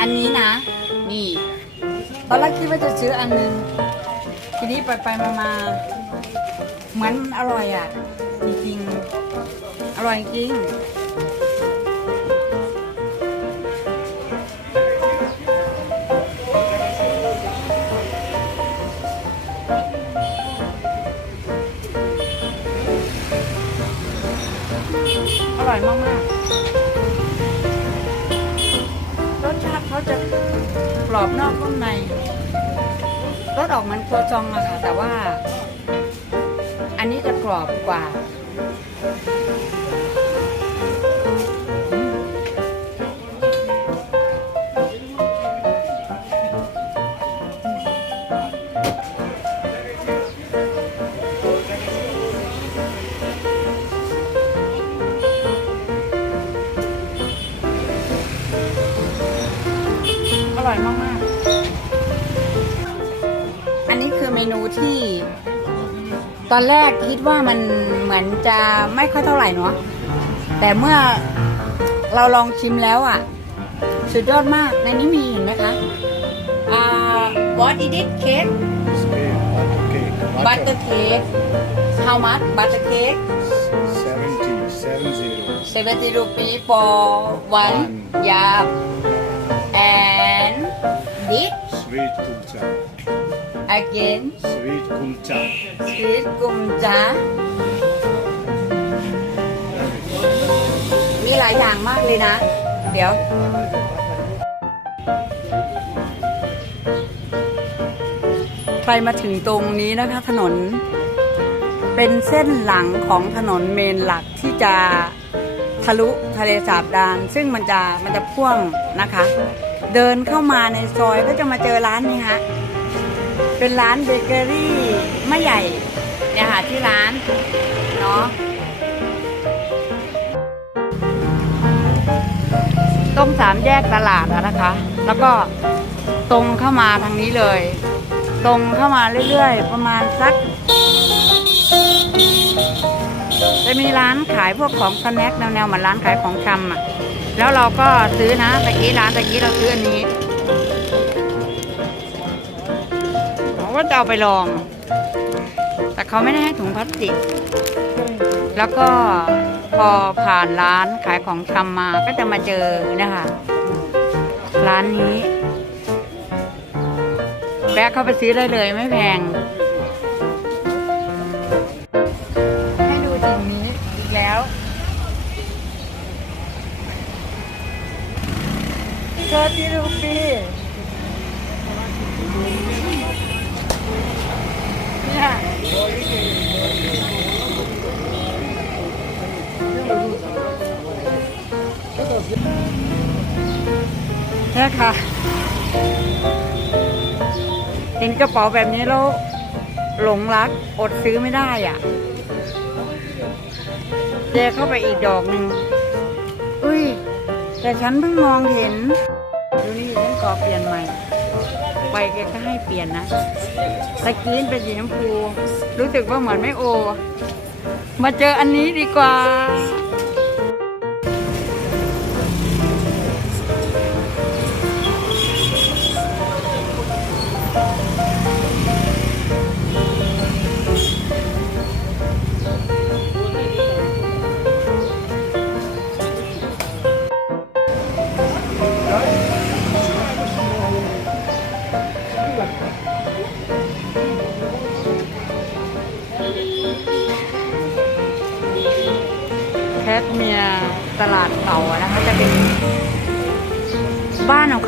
อันนี้นะ นี่ ตอนแรกคิดว่าจะซื้ออันนึง ทีนี้ไปไปมามาเหมือนมันอร่อยอะ จริงๆ อร่อยจริงอร่อยมาก เขาจะกรอบนอกนุ่มในรสออกเหมือนครัวซองอะค่ะ แต่ว่า อันนี้จะกรอบกว่า ตอนแรกคิดว่ามันเหมือนจะไม่ค่อยเท่าไหร่เนาะแต่เมื่อเราลองชิมแล้วอะ สุดยอดมากในนี้มีเห็นไหมคะอ่า what is it cake Okay, butter cake. butter cake how much butter cake Seventy, seven zero. 70 rupees for one One. yeah and this Sweet kulcha. Again Sweet kulcha. sweet กุมจ้ามีหลายอย่างมากเลยนะ เดี๋ยว ใครมาถึงตรงนี้นะคะถนน เป็นเส้นหลังของถนนเมนหลักที่จะทะลุทะเลสาบดาน ซึ่งมันจะมันจะพ่วงนะคะ เดินเข้ามาในซอยก็จะมาเจอร้านนี้ฮะ เป็นร้านเบเกอรี่ไม่ใหญ่เนี่ยค่ะที่ร้านเนาะตรงสามแยกตลาดอะนะคะ แล้วก็ตรงเข้ามาทางนี้เลย ตรงเข้ามาเรื่อยๆ ประมาณสัก จะมีร้านขายพวกของสแน็คแนวๆเหมือนร้านขายของชำอะ แล้วเราก็ซื้อนะตะกี้ร้านตะกี้เราซื้ออันนี้ ก็จะเอาไปลอง แต่เขาไม่ได้ให้ถุงพลาสติก แล้วก็พอผ่านร้านขายของชำมาก็จะมาเจอนะคะร้านนี้แวะเข้าไปซื้อได้เลยไม่แพง ใช่ค่ะ เห็นกระเป๋าแบบนี้แล้วหลงรัก อดซื้อไม่ได้อะเจเข้าไปอีกดอกหนึ่ง อุ้ย แต่ฉันเพิ่งมองเห็น ดูนี่ฉันขอเปลี่ยนใหม่ ไปแกก็ให้เปลี่ยนนะตะกี้เป็นสีชมพู รู้สึกว่าเหมือนไม่โอ มาเจออันนี้ดีกว่า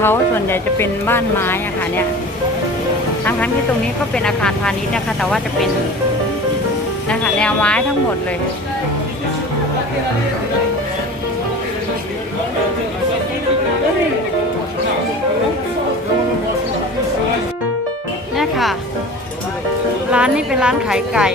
เขาส่วนใหญ่จะเป็นบ้านไม้อะค่ะเนี่ยทั้งทั้งๆที่ตรงนี้ก็เป็นอาคารพาณิชย์นะคะ แต่ว่าจะเป็นนะคะแนวไม้ทั้งหมดเลยนี่ค่ะ ร้านนี้เป็นร้านขายไก่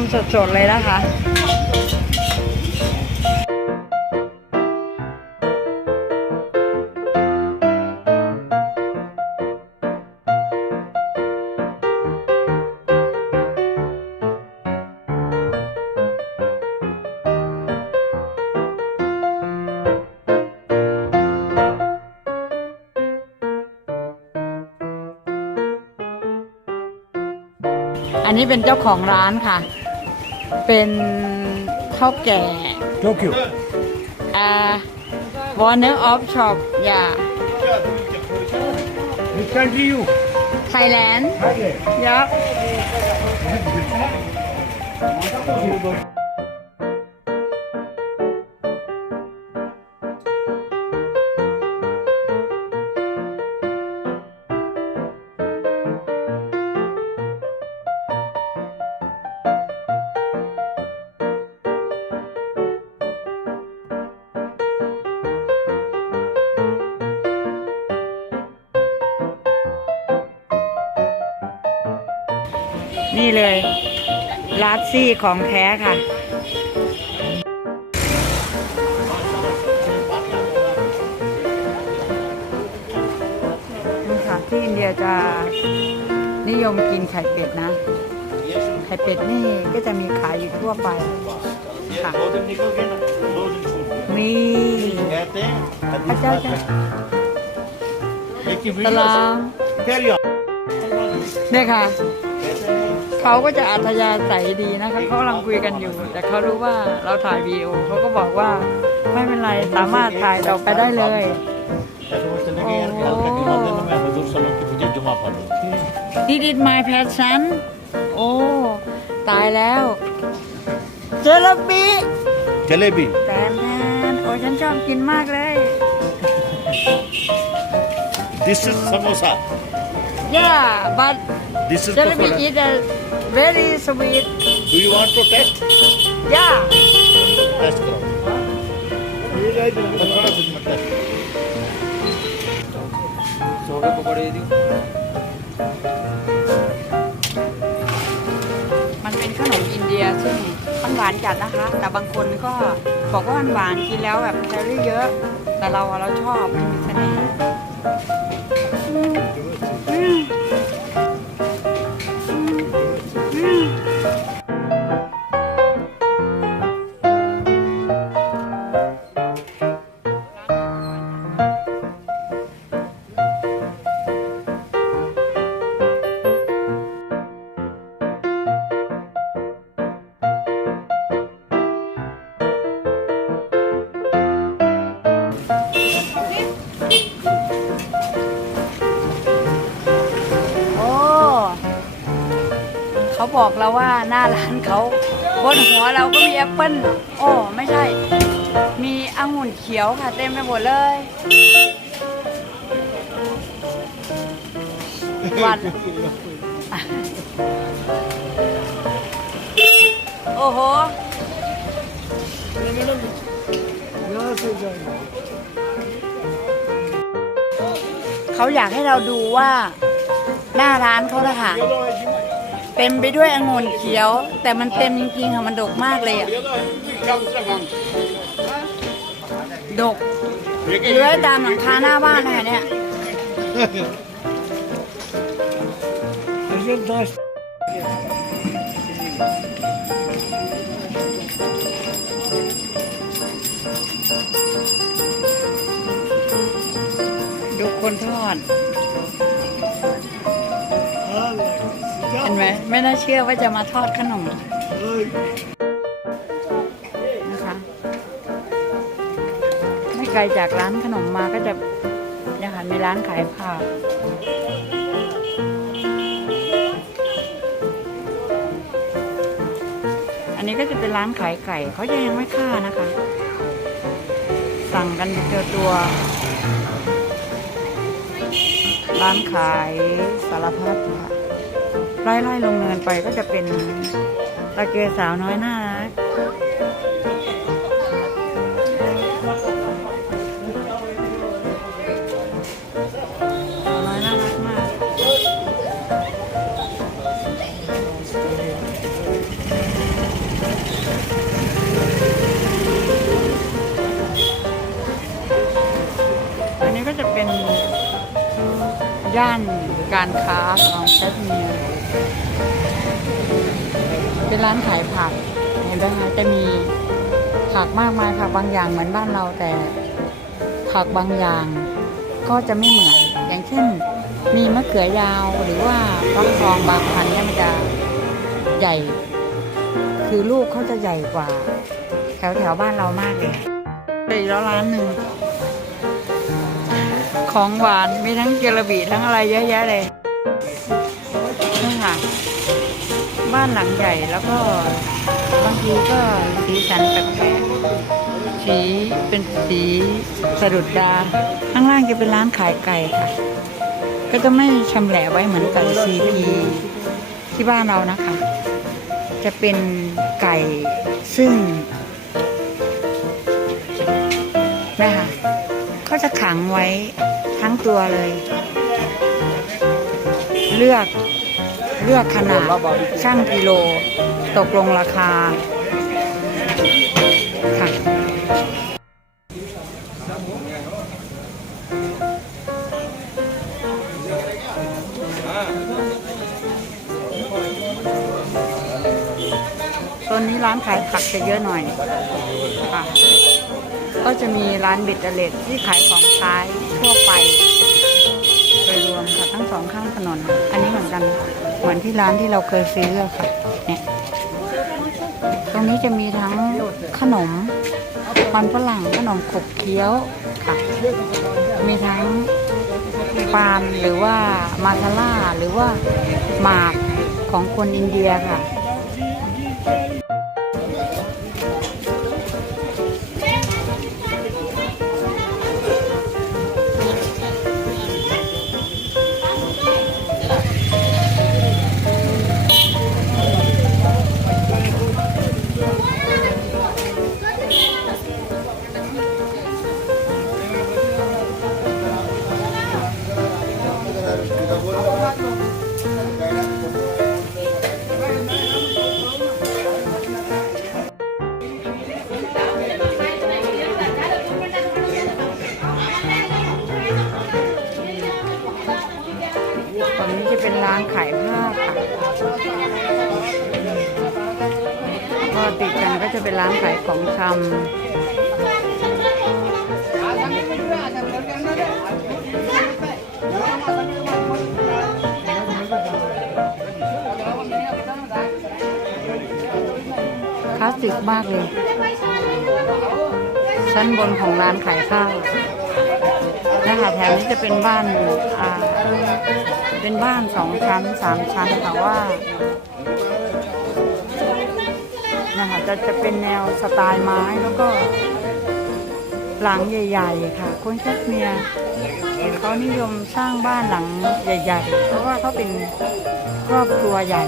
ำสดๆเลยนะคะอันนี้เป็นเจ้าของร้านค่ะ เป็นเท่าแก่ Tokyo. อ่า Warner of Shop อย่า Which country you? Thailand Thailand. ยับ นี่เลยลาดซี่ของแท้ค่ะ นี่ค่ะที่อินเดียจะนิยมกินไข่เป็ดนะ ไข่เป็ดนี่ก็จะมีขายอยู่ทั่วไปค่ะมีพระเจ้าจะตลาม Carry on. เนี่ยค่ะ เขาก็จะอัธยาศัยดีนะคะเขากำลังคุยกันอยู่ แต่เขารู้ว่าเราถ่ายวีดีโอเขาก็บอกว่าไม่เป็นไรสามารถถ่ายต่อไปได้เลยนี่ดิด my passion โอ้ตายแล้วเจลาบี Jalebi. แตนแทนโอ้ฉันชอบกินมากเลย This is samosa. yeah but This is jalebi pakora. is a very sweet Do you want to test? yeah Test करो. pakora से मत test.มันเป็นขนมอินเดียซึ่งมันหวานจัดนะคะ แต่บางคนก็บอกว่ามันหวานกินแล้วแบบแคลอรี่เยอะ แต่เราอะเราชอบมันมีเสน่ห์ เราว่าหน้าร้านเขาบนหัวเราก็มีแอปเปิ้ลโอ้ไม่ใช่ มีองุ่นเขียวค่ะเต็มไปหมดเลยวันโอ้โหเขาอยากให้เราดูว่า หน้าร้านเขานะคะ เต็มไปด้วยองุ่นเขียว แต่มันเต็มจริงๆค่ะมันดกมากเลยอะดกเลื้อยตามหลังคาหน้าบ้านนะคะเนี่ย ดูคนทอด เห็นไหมไม่น่าเชื่อว่าจะมาทอดขนมนะคะไม่ไกลจากร้านขนมมาก็จะนี่ยค่ะมีร้านขายผักอันนี้ก็จะเป็นร้านขายไก่เขาจะยังไม่ฆ่านะคะ สั่งกันตัวตัวร้านขายสารพัดค่ะ ไล่ไล่ลงเนินไปก็จะเป็นตะเกียสาวน้อยน่ารักย่านการค้าของแคชเมีย เป็นร้านขายผักเห็นไหมคะจะมีผักมากมายผักบางอย่างเหมือนบ้านเราแต่ผักบางอย่างก็จะไม่เหมือน อย่างเช่น มีมะเขือยาวหรือว่าฟักทองบางพันธุ์เนี่ยมันจะใหญ่ คือลูกเขาจะใหญ่กว่า แถวแถวบ้านเรามากเลยไปแล้วร้านหนึ่งของหวานมีทั้งเจลบีทั้งอะไรเยอะแยะเลย บ้านหลังใหญ่แล้วก็บางทีก็สีสันแปลกๆสีเป็นสีสะดุดดาข้างล่างจะเป็นร้านขายไก่ค่ะ ก็จะไม่ชำแหละไว้เหมือนไก่ซีพีที่บ้านเรานะคะ จะเป็นไก่ซึ่งนะคะเขาจะขังไว้ทั้งตัวเลย เลือก เลือกขนาดช่างกิโล ตกลงราคาค่ะโซนนี้ร้านขายผักจะเยอะหน่อยค่ะก็จะมีร้านเบ็ดเตล็ดที่ขายของใช้ทั่วไปโดยรวมค่ะทั้งสองข้างถนน อันนี้เหมือนกันค่ะ เหมือนที่ร้านที่เราเคยซื้ออะค่ะ เนี่ย ตรงนี้จะมีทั้งขนม มันฝรั่งขนมขบเคี้ยวค่ะ มีทั้งปานหรือว่ามาทาล่าหรือว่าหมากของคนอินเดียค่ะ คลาสสิกมากเลย ชั้นบนของร้านขายข้าวนะคะแถวนี้จะเป็นบ้าน อ่า เป็นบ้านสองชั้นสามชั้นแต่ว่า นะคะจะจะเป็นแนวสไตล์ไม้แล้วก็หลังใหญ่ ๆ ค่ะ คนแคชเมียร์เขานิยมสร้างบ้านหลังใหญ่ ๆ เพราะว่าเขาเป็นครอบครัวใหญ่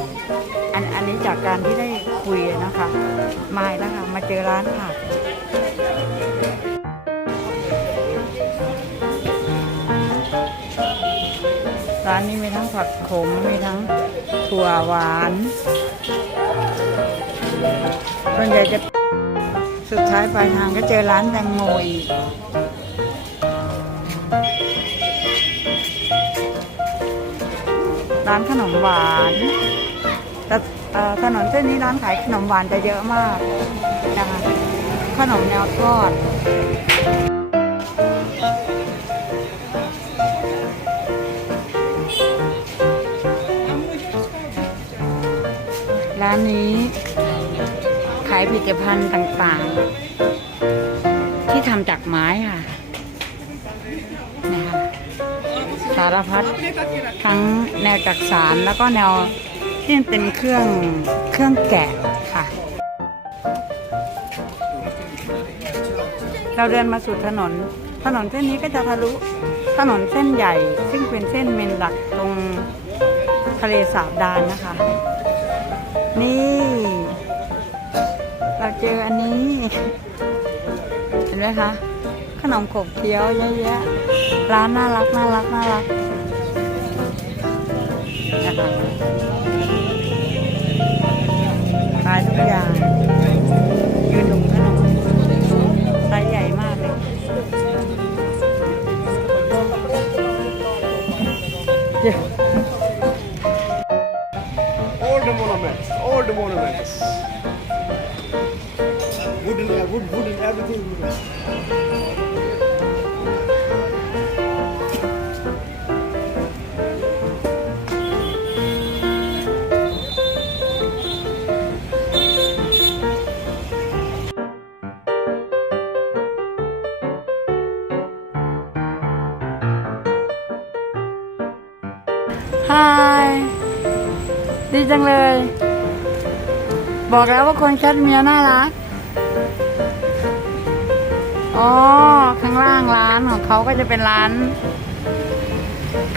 อันอันนี้จากการที่ได้คุยนะคะมาแล้วค่ะมาเจอร้านผักร้านนี้มีทั้งผักขมมีทั้งถั่วหวาน ส่วนใหญ่จะสุดท้ายปลายทางก็เจอร้านแตงโมอีกร้านขนมหวานแต่ถนนเส้นนี้ร้านขายขนมหวานจะเยอะมากนะคะขนมแนวทอดร้านนี้ ผลิตภัณฑ์ต่างๆ ที่ทำจากไม้ค่ะนะคะสารพัดทั้งแนวจักสารแล้วก็แนวที่เป็นเครื่องเครื่องแกะค่ะ เราเดินมาสู่ถนน ถนนเส้นนี้ก็จะทะลุถนนเส้นใหญ่ ซึ่งเป็นเส้นเมนหลักตรงทะเลสาบดานนะคะ นี่ เจออันนี้ เห็นไหมคะ ขนมขบเคี้ยวเยอะแยะร้านน่ารักน่ารักน่ารักนะคะ Hi ดีจังเลย บอกแล้วว่าคนแคทเมียน่ารัก อ๋อ ข้างล่างร้านของเขาก็จะเป็นร้าน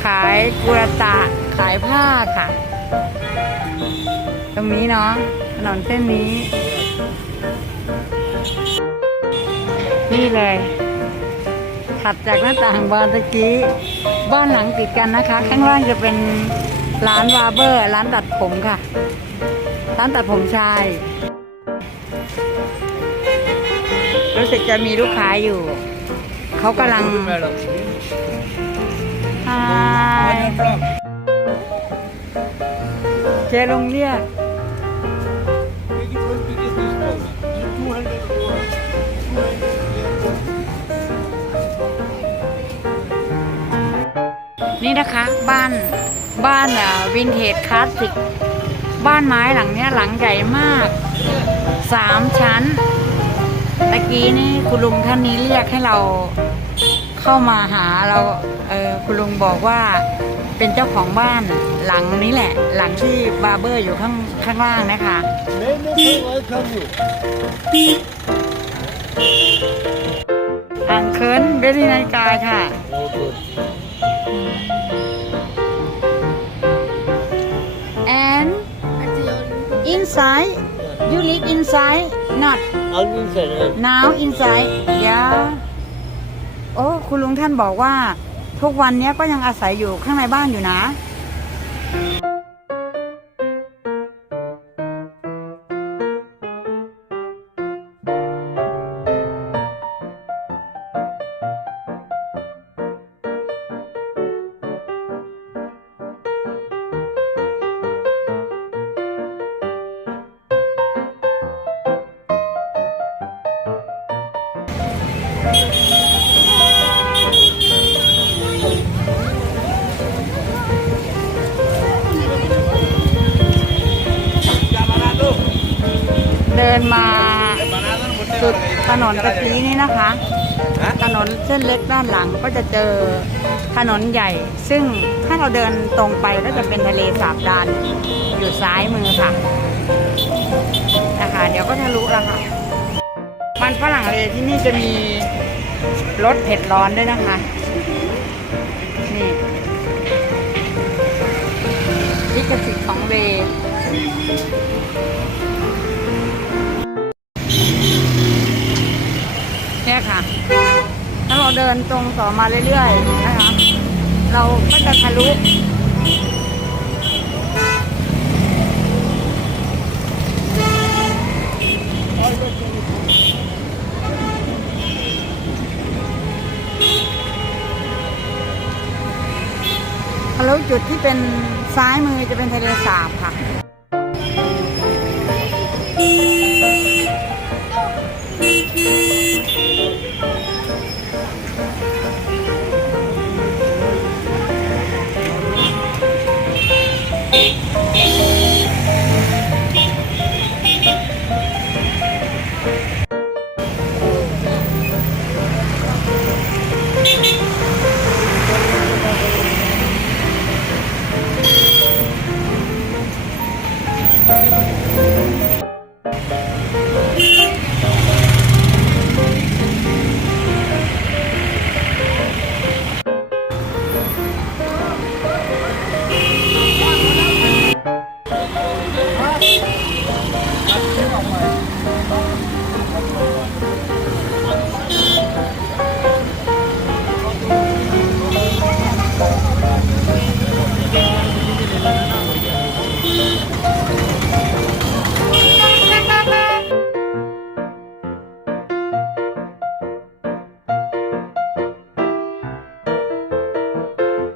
ขายกุระตะ ขายผ้าค่ะ ตรงนี้เนาะถนนเส้นนี้ นี่เลย ถัดจากหน้าต่างบานตะกี้ บ้านหลังติดกันนะคะ ข้างล่างจะเป็นร้านวาร์เบอร์ ร้านตัดผมค่ะ ร้านตัดผมชาย รู้สึกจะมีลูกค้าอยู่ เขากำลัง Madam. ฮายเจลงเรียก นี่นะคะบ้านบ้านอะวินเทจคลาสสิก บ้านไม้หลังเนี้ยหลังใหญ่มากสามชั้นตะกี้นี่คุณลุงท่านนี้เรียกให้เราเข้ามาหาเราเออคุณลุงบอกว่าเป็นเจ้าของบ้านหลังนี้แหละ หลังที่บาร์เบอร์อยู่ข้างข้างล่างนะคะ Name of the welcome you. อังเคิลเบรีนายกาค่ะ Oh, good. And inside you live inside not I'll be inside. eh? now inside yeah โอ้คุณลุงท่านบอกว่า ทุกวันเนี้ยก็ยังอาศัยอยู่ข้างในบ้านอยู่นะ เดินมาสุดถนนตะกี้นี้นะคะ ถนนเส้นเล็กด้านหลังก็จะเจอถนนใหญ่ ซึ่งถ้าเราเดินตรงไปก็จะเป็นทะเลสาบดานอยู่ซ้ายมือค่ะนะคะเดี๋ยวก็ทะลุแล้วค่ะ มันฝรั่งเลที่นี่จะมีรสเผ็ดร้อนด้วยนะคะ นี่ลิขสิทธิ์ของเลเนี่ยค่ะ ถ้าเราเดินตรงต่อมาเรื่อยๆนะคะ เราก็จะทะลุ จุดที่เป็นซ้ายมือจะเป็นทะเลสาบค่ะ